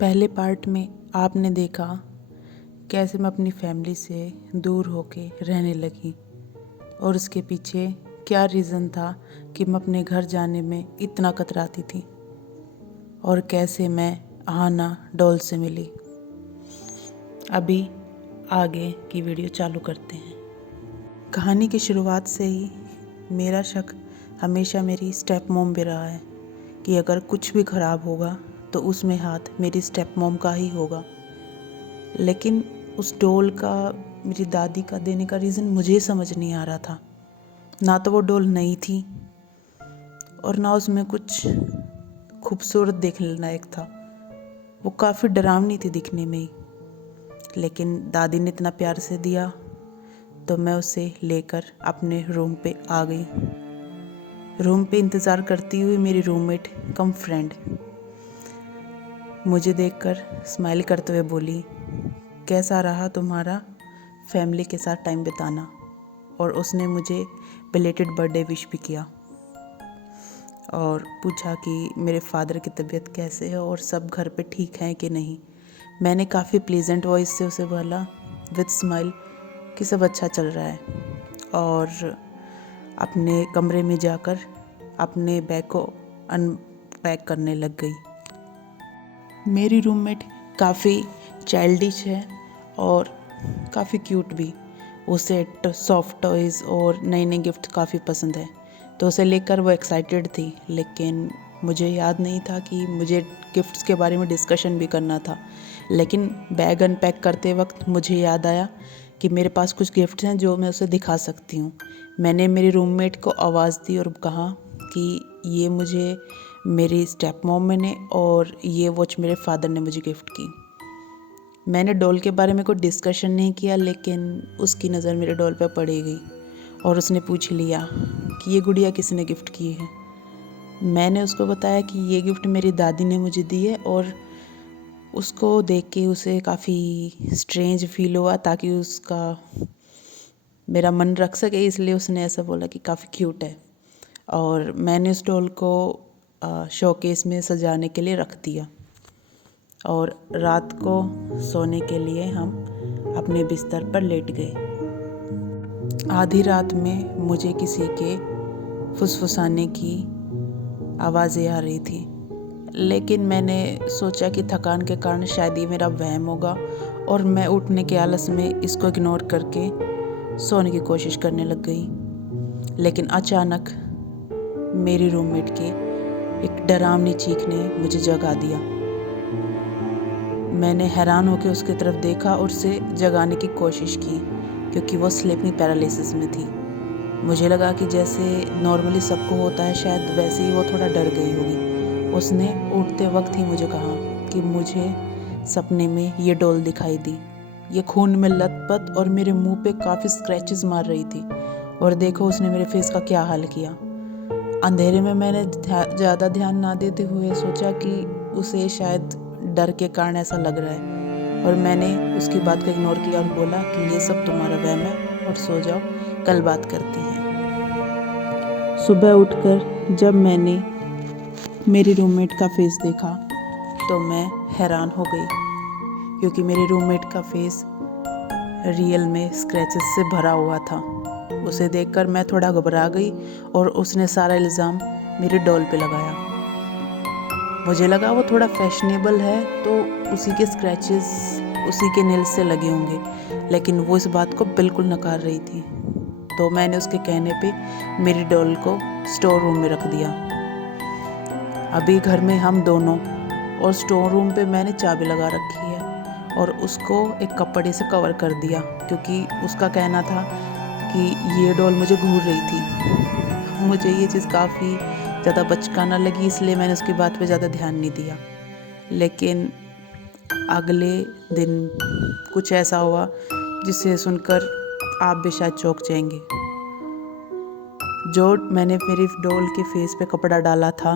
पहले पार्ट में आपने देखा कैसे मैं अपनी फैमिली से दूर होके रहने लगी और उसके पीछे क्या रीज़न था कि मैं अपने घर जाने में इतना कतराती थी और कैसे मैं आहाना डॉल से मिली। अभी आगे की वीडियो चालू करते हैं। कहानी की शुरुआत से ही मेरा शक हमेशा मेरी स्टेप मॉम पे रहा है कि अगर कुछ भी ख़राब होगा तो उसमें हाथ मेरी स्टेप मॉम का ही होगा। लेकिन उस डॉल का मेरी दादी का देने का रीज़न मुझे समझ नहीं आ रहा था। ना तो वो डॉल नई थी और ना उसमें कुछ खूबसूरत देखने लायक था। वो काफ़ी डरावनी थी दिखने में ही। लेकिन दादी ने इतना प्यार से दिया तो मैं उसे लेकर अपने रूम पे आ गई। रूम पे इंतज़ार करती हुई मेरी रूममेट कम फ्रेंड मुझे देखकर स्माइल करते हुए बोली, कैसा रहा तुम्हारा फैमिली के साथ टाइम बिताना। और उसने मुझे बिलेटेड बर्थडे विश भी किया और पूछा कि मेरे फादर की तबीयत कैसे है और सब घर पे ठीक हैं कि नहीं। मैंने काफ़ी प्लीजेंट वॉइस से उसे बोला विद स्माइल कि सब अच्छा चल रहा है और अपने कमरे में जाकर अपने बैग को अनपैक करने लग गई। मेरी रूममेट काफ़ी चाइल्डिश है और काफ़ी क्यूट भी। उसे सॉफ्ट टॉयज़ और नए नए गिफ्ट काफ़ी पसंद है तो उसे लेकर वो एक्साइटेड थी। लेकिन मुझे याद नहीं था कि मुझे गिफ्ट्स के बारे में डिस्कशन भी करना था। लेकिन बैग अनपैक करते वक्त मुझे याद आया कि मेरे पास कुछ गिफ्ट्स हैं जो मैं उसे दिखा सकती हूँ। मैंने मेरी रूममेट को आवाज़ दी और कहा कि ये मुझे मेरी स्टेप मॉम ने और ये वॉच मेरे फादर ने मुझे गिफ्ट की। मैंने डॉल के बारे में कोई डिस्कशन नहीं किया, लेकिन उसकी नज़र मेरे डॉल पर पड़ गई और उसने पूछ लिया कि ये गुड़िया किसने गिफ्ट की है। मैंने उसको बताया कि ये गिफ्ट मेरी दादी ने मुझे दी है और उसको देख के उसे काफ़ी स्ट्रेंज फील हुआ ताकि उसका मेरा मन रख सके, इसलिए उसने ऐसा बोला कि काफ़ी क्यूट है। और मैंने उस डॉल को शोकेस में सजाने के लिए रख दिया और रात को सोने के लिए हम अपने बिस्तर पर लेट गए। आधी रात में मुझे किसी के फुसफुसाने की आवाज़ें आ रही थी, लेकिन मैंने सोचा कि थकान के कारण शायद ये मेरा वहम होगा और मैं उठने के आलस में इसको इग्नोर करके सोने की कोशिश करने लग गई। लेकिन अचानक मेरी रूममेट के एक डरावनी चीख ने मुझे जगा दिया। मैंने हैरान होकर उसकी तरफ देखा और उसे जगाने की कोशिश की क्योंकि वो स्लीपिंग पैरालिसिस में थी। मुझे लगा कि जैसे नॉर्मली सबको होता है शायद वैसे ही वो थोड़ा डर गई होगी। उसने उठते वक्त ही मुझे कहा कि मुझे सपने में ये डॉल दिखाई दी। ये खून में लथपथ और मेरे मुंह पे काफ़ी स्क्रैचेस मार रही थी और देखो उसने मेरे फेस का क्या हाल किया। अंधेरे में मैंने ज़्यादा ध्यान ना देते हुए सोचा कि उसे शायद डर के कारण ऐसा लग रहा है और मैंने उसकी बात को इग्नोर किया और बोला कि ये सब तुम्हारा वहम है और सो जाओ, कल बात करते हैं। सुबह उठकर जब मैंने मेरी रूममेट का फेस देखा तो मैं हैरान हो गई क्योंकि मेरी रूममेट का फेस रियल में स्क्रैचेस से भरा हुआ था। उसे देखकर मैं थोड़ा घबरा गई और उसने सारा इल्ज़ाम मेरी डॉल पे लगाया। मुझे लगा वो थोड़ा फैशनेबल है तो उसी के स्क्रैचेस उसी के नेल्स से लगे होंगे, लेकिन वो इस बात को बिल्कुल नकार रही थी। तो मैंने उसके कहने पे मेरी डॉल को स्टोर रूम में रख दिया। अभी घर में हम दोनों और स्टोर रूम पे मैंने चाबी लगा रखी है और उसको एक कपड़े से कवर कर दिया क्योंकि उसका कहना था कि ये डॉल मुझे घूर रही थी। मुझे ये चीज़ काफ़ी ज़्यादा बचकाना लगी, इसलिए मैंने उसकी बात पे ज़्यादा ध्यान नहीं दिया। लेकिन अगले दिन कुछ ऐसा हुआ जिसे सुनकर आप भी शायद चौंक जाएंगे। जो मैंने मेरी डॉल के फेस पे कपड़ा डाला था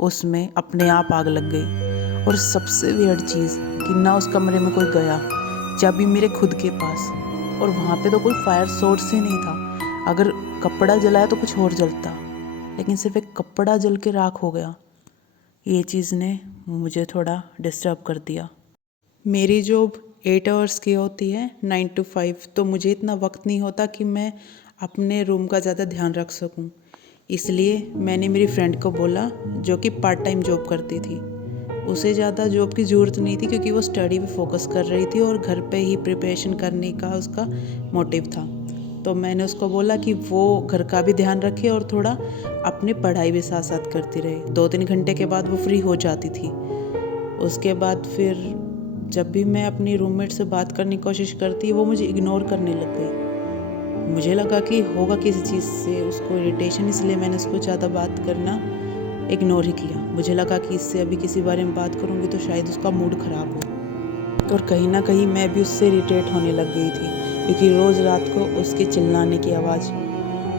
उसमें अपने आप आग लग गई और सबसे वियर्ड चीज़ कि ना उस कमरे में कोई गया, चाबी मेरे खुद के पास और वहाँ पे तो कोई फायर सोर्स ही नहीं था। अगर कपड़ा जलाया तो कुछ और जलता, लेकिन सिर्फ एक कपड़ा जल के राख हो गया। ये चीज़ ने मुझे थोड़ा डिस्टर्ब कर दिया। मेरी जॉब 8 आवर्स की होती है, 9 to 5, तो मुझे इतना वक्त नहीं होता कि मैं अपने रूम का ज़्यादा ध्यान रख सकूं। इसलिए मैंने मेरी फ्रेंड को बोला, जो कि पार्ट टाइम जॉब करती थी। उसे ज़्यादा जॉब की ज़रूरत नहीं थी क्योंकि वो स्टडी पे फोकस कर रही थी और घर पे ही प्रिपरेशन करने का उसका मोटिव था। तो मैंने उसको बोला कि वो घर का भी ध्यान रखे और थोड़ा अपनी पढ़ाई भी साथ साथ करती रहे। 2-3 घंटे के बाद वो फ्री हो जाती थी। उसके बाद फिर जब भी मैं अपनी रूममेट से बात करने की कोशिश करती, वो मुझे इग्नोर करने लग गई। मुझे लगा कि होगा किसी चीज़ से उसको इरिटेशन, इसलिए मैंने उसको ज़्यादा बात करना इग्नोर ही किया। मुझे लगा कि इससे अभी किसी बारे में बात करूँगी तो शायद उसका मूड ख़राब हो, और कहीं ना कहीं मैं भी उससे इरिटेट होने लग गई थी क्योंकि रोज़ रात को उसके चिल्लाने की आवाज़,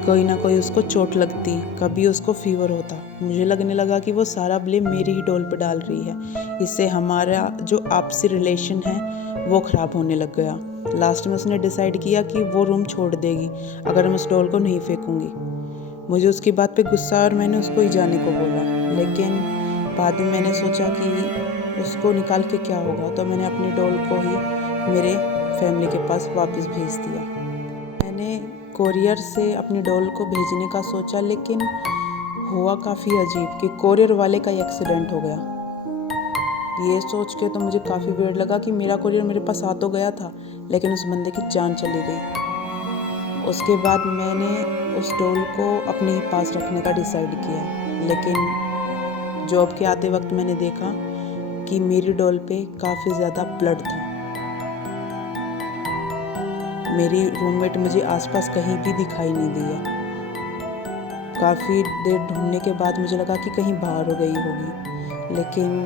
कोई ना कोई उसको चोट लगती, कभी उसको फीवर होता। मुझे लगने लगा कि वो सारा ब्लेम मेरी ही डॉल पर डाल रही है। इससे हमारा जो आपसी रिलेशन है वो ख़राब होने लग गया। लास्ट में उसने डिसाइड किया कि वो रूम छोड़ देगी अगर मैं उस डॉल को नहीं फेंकूंगी। मुझे उसकी बात पे गुस्सा और मैंने उसको ही जाने को बोला, लेकिन बाद में मैंने सोचा कि उसको निकाल के क्या होगा, तो मैंने अपनी डॉल को ही मेरे फैमिली के पास वापस भेज दिया। मैंने कोरियर से अपनी डॉल को भेजने का सोचा, लेकिन हुआ काफ़ी अजीब कि कोरियर वाले का एक्सीडेंट हो गया। ये सोच के तो मुझे काफ़ी वियर्ड लगा कि मेरा कोरियर मेरे पास आ तो गया था, लेकिन उस बंदे की जान चली गई। उसके बाद मैंने उस डॉल को अपने ही पास रखने का डिसाइड किया, लेकिन जॉब के आते वक्त मैंने देखा कि मेरी डॉल पे काफ़ी ज़्यादा ब्लड था। मेरी रूममेट मुझे आसपास कहीं भी दिखाई नहीं दिया। काफ़ी देर ढूंढने के बाद मुझे लगा कि कहीं बाहर हो गई होगी, लेकिन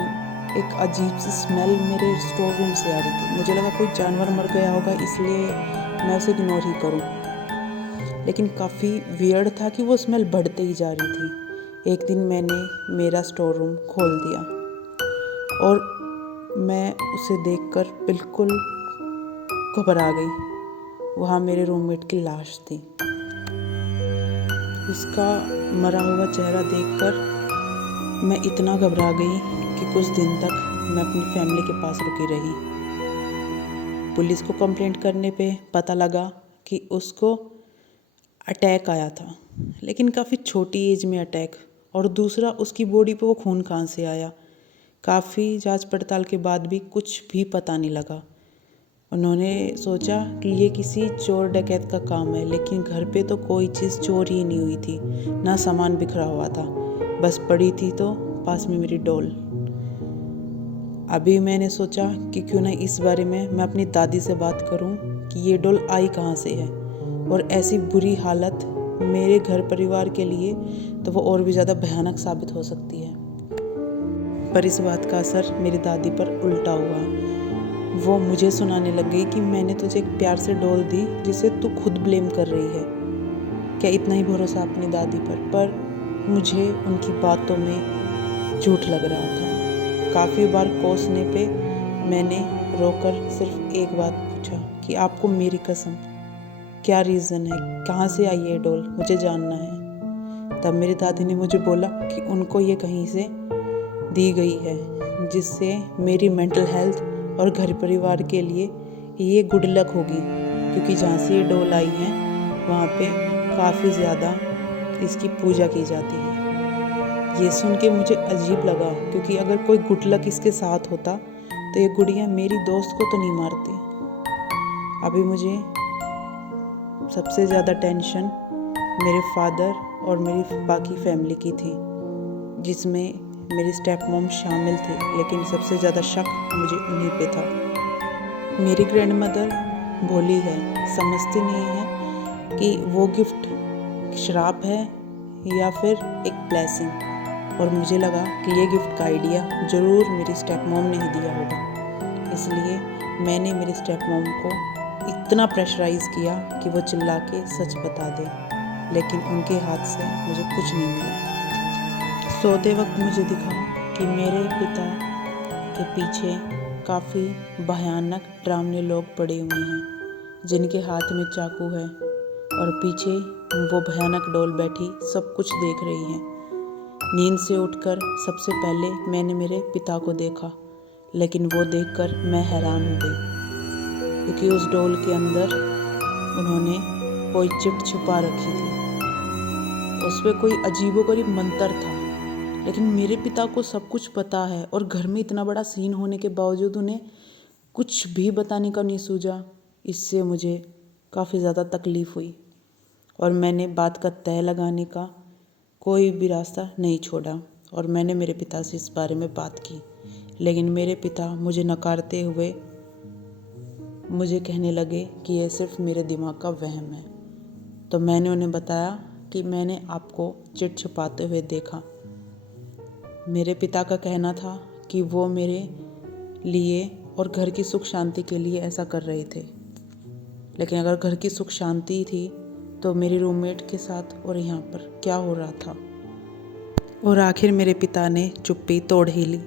एक अजीब सी स्मेल मेरे स्टोर रूम से आ रही थी। मुझे लगा कोई जानवर मर गया होगा, इसलिए मैं उसे इग्नोर ही करूं। लेकिन काफ़ी वियर्ड था कि वो स्मेल बढ़ते ही जा रही थी। एक दिन मैंने मेरा स्टोर रूम खोल दिया और मैं उसे देखकर बिल्कुल घबरा गई। वहाँ मेरे रूममेट की लाश थी। उसका मरा हुआ चेहरा देखकर मैं इतना घबरा गई कि कुछ दिन तक मैं अपनी फैमिली के पास रुकी रही। पुलिस को कंप्लेंट करने पे पता लगा कि उसको अटैक आया था, लेकिन काफ़ी छोटी एज में अटैक, और दूसरा उसकी बॉडी पे वो खून कहाँ से आया। काफ़ी जांच पड़ताल के बाद भी कुछ भी पता नहीं लगा। उन्होंने सोचा कि ये किसी चोर डकैत का काम है, लेकिन घर पे तो कोई चीज़ चोरी ही नहीं हुई थी, ना सामान बिखरा हुआ था, बस पड़ी थी तो पास में मेरी डॉल। अभी मैंने सोचा कि क्यों ना इस बारे में मैं अपनी दादी से बात करूं कि ये डॉल आई कहाँ से है, और ऐसी बुरी हालत मेरे घर परिवार के लिए तो वो और भी ज़्यादा भयानक साबित हो सकती है। पर इस बात का असर मेरी दादी पर उल्टा हुआ। वो मुझे सुनाने लग गई कि मैंने तुझे एक प्यार से डॉल दी जिसे तू खुद ब्लेम कर रही है। क्या इतना ही भरोसा अपनी दादी पर मुझे उनकी बातों में झूठ लग रहा था। काफ़ी बार कोसने पे मैंने रोकर सिर्फ एक बात पूछा कि आपको मेरी कसम क्या रीज़न है, कहाँ से आई ये डॉल, मुझे जानना है। तब मेरी दादी ने मुझे बोला कि उनको ये कहीं से दी गई है, जिससे मेरी मेंटल हेल्थ और घर परिवार के लिए ये गुड लक होगी, क्योंकि जहाँ से ये डॉल आई है वहाँ पे काफ़ी ज़्यादा इसकी पूजा की जाती है। ये सुन के मुझे अजीब लगा, क्योंकि अगर कोई गुड लक इसके साथ होता तो ये गुड़िया मेरी दोस्त को तो नहीं मारती। अभी मुझे सबसे ज़्यादा टेंशन मेरे फादर और मेरी बाकी फैमिली की थी, जिसमें मेरी स्टेप मॉम शामिल थी, लेकिन सबसे ज़्यादा शक मुझे उन्हीं पे था। मेरी ग्रैंड मदर भोली है, समझती नहीं है कि वो गिफ्ट श्राप है या फिर एक ब्लेसिंग, और मुझे लगा कि ये गिफ्ट का आइडिया ज़रूर मेरी स्टेप मॉम ने ही दिया होगा। इसलिए मैंने मेरी स्टेप मॉम को इतना प्रेशराइज़ किया कि वो चिल्ला के सच बता दे, लेकिन उनके हाथ से मुझे कुछ नहीं मिला। सोते वक्त मुझे दिखा कि मेरे पिता के पीछे काफ़ी भयानक डरावने लोग पड़े हुए हैं, जिनके हाथ में चाकू है और पीछे वो भयानक डॉल बैठी सब कुछ देख रही है। नींद से उठकर सबसे पहले मैंने मेरे पिता को देखा, लेकिन वो देखकर मैं हैरान हो गई क्योंकि उस डोल के अंदर उन्होंने कोई चिट छुपा रखी थी। उस पर कोई अजीबोगरीब मंत्र था, लेकिन मेरे पिता को सब कुछ पता है और घर में इतना बड़ा सीन होने के बावजूद उन्हें कुछ भी बताने का नहीं सूझा। इससे मुझे काफ़ी ज़्यादा तकलीफ़ हुई और मैंने बात का तह लगाने का कोई भी रास्ता नहीं छोड़ा और मैंने मेरे पिता से इस बारे में बात की। लेकिन मेरे पिता मुझे नकारते हुए मुझे कहने लगे कि यह सिर्फ मेरे दिमाग का वहम है। तो मैंने उन्हें बताया कि मैंने आपको चिट छुपाते हुए देखा। मेरे पिता का कहना था कि वो मेरे लिए और घर की सुख शांति के लिए ऐसा कर रहे थे, लेकिन अगर घर की सुख शांति थी तो मेरी रूममेट के साथ और यहाँ पर क्या हो रहा था। और आखिर मेरे पिता ने चुप्पी तोड़ ही ली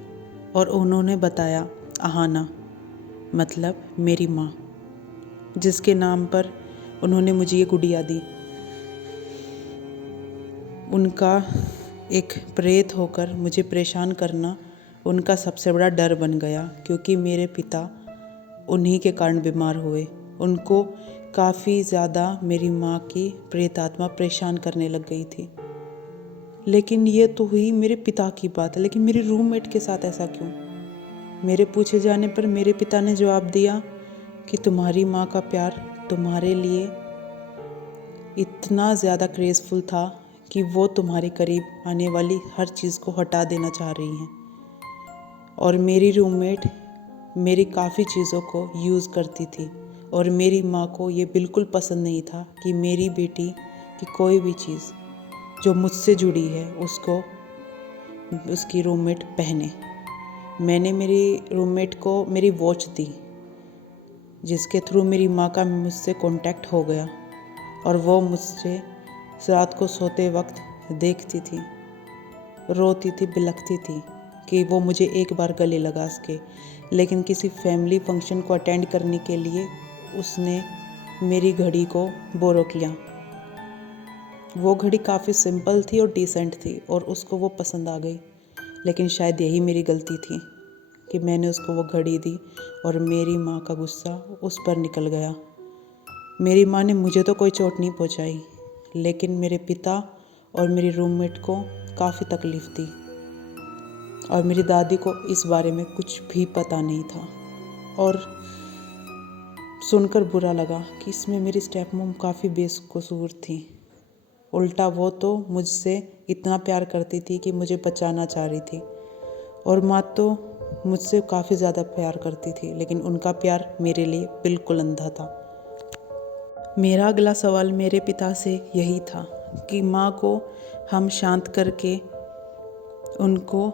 और उन्होंने बताया अहाना, मतलब मेरी माँ, जिसके नाम पर उन्होंने मुझे ये गुड़िया दी। उनका एक प्रेत होकर मुझे परेशान करना उनका सबसे बड़ा डर बन गया, क्योंकि मेरे पिता उन्हीं के कारण बीमार हुए। उनको काफ़ी ज़्यादा मेरी माँ की प्रेत आत्मा परेशान करने लग गई थी। लेकिन ये तो हुई मेरे पिता की बात, लेकिन मेरी रूममेट के साथ ऐसा क्यों? मेरे पूछे जाने पर मेरे पिता ने जवाब दिया कि तुम्हारी माँ का प्यार तुम्हारे लिए इतना ज़्यादा क्रेज़फुल था कि वो तुम्हारे करीब आने वाली हर चीज़ को हटा देना चाह रही हैं। और मेरी रूममेट मेरी काफ़ी चीज़ों को यूज़ करती थी और मेरी माँ को ये बिल्कुल पसंद नहीं था कि मेरी बेटी की कोई भी चीज़ जो मुझसे जुड़ी है उसको उसकी रूममेट पहने। मैंने मेरी रूममेट को मेरी वॉच दी, जिसके थ्रू मेरी माँ का मुझसे कांटेक्ट हो गया और वो मुझसे रात को सोते वक्त देखती थी, रोती थी, बिलखती थी कि वो मुझे एक बार गले लगा सके। लेकिन किसी फैमिली फंक्शन को अटेंड करने के लिए उसने मेरी घड़ी को बोरो किया। वो घड़ी काफ़ी सिंपल थी और डिसेंट थी और उसको वो पसंद आ गई। लेकिन शायद यही मेरी गलती थी कि मैंने उसको वो घड़ी दी और मेरी माँ का गुस्सा उस पर निकल गया। मेरी माँ ने मुझे तो कोई चोट नहीं पहुँचाई, लेकिन मेरे पिता और मेरी रूममेट को काफ़ी तकलीफ़ दी और मेरी दादी को इस बारे में कुछ भी पता नहीं था। और सुनकर बुरा लगा कि इसमें मेरी स्टेप मॉम काफ़ी बेकसूर थी। उल्टा वो तो मुझसे इतना प्यार करती थी कि मुझे बचाना चाह रही थी, और माँ तो मुझसे काफ़ी ज़्यादा प्यार करती थी, लेकिन उनका प्यार मेरे लिए बिल्कुल अंधा था। मेरा अगला सवाल मेरे पिता से यही था कि माँ को हम शांत करके उनको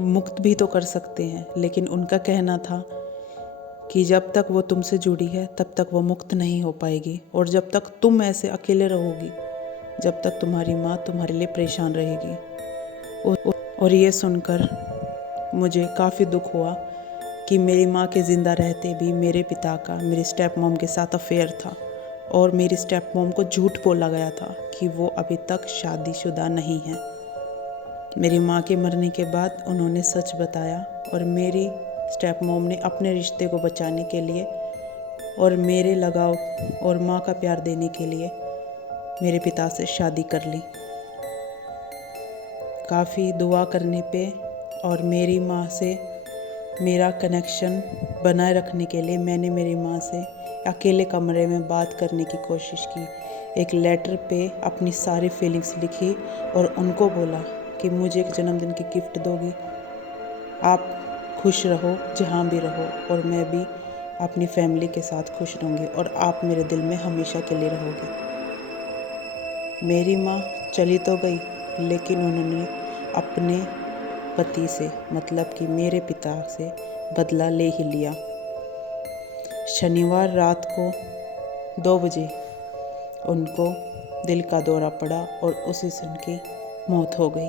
मुक्त भी तो कर सकते हैं, लेकिन उनका कहना था कि जब तक वो तुमसे जुड़ी है तब तक वो मुक्त नहीं हो पाएगी, और जब तक तुम ऐसे अकेले रहोगी, जब तक तुम्हारी माँ तुम्हारे लिए परेशान रहेगी। और ये सुनकर मुझे काफ़ी दुख हुआ कि मेरी माँ के ज़िंदा रहते भी मेरे पिता का मेरी स्टेप मॉम के साथ अफेयर था और मेरी स्टेप मॉम को झूठ बोला गया था कि वो अभी तक शादीशुदा नहीं है। मेरी माँ के मरने के बाद उन्होंने सच बताया और मेरी स्टेप मॉम ने अपने रिश्ते को बचाने के लिए और मेरे लगाव और माँ का प्यार देने के लिए मेरे पिता से शादी कर ली। काफ़ी दुआ करने पे और मेरी माँ से मेरा कनेक्शन बनाए रखने के लिए मैंने मेरी माँ से अकेले कमरे में बात करने की कोशिश की। एक लेटर पे अपनी सारी फीलिंग्स लिखी और उनको बोला कि मुझे एक जन्मदिन की गिफ्ट दोगी, आप खुश रहो जहाँ भी रहो और मैं भी अपनी फैमिली के साथ खुश रहूँगी और आप मेरे दिल में हमेशा के लिए रहोगे। मेरी माँ चली तो गई, लेकिन उन्होंने अपने पति से, मतलब कि मेरे पिता से बदला ले ही लिया। शनिवार रात को 2 बजे उनको दिल का दौरा पड़ा और उसी से उनकी मौत हो गई।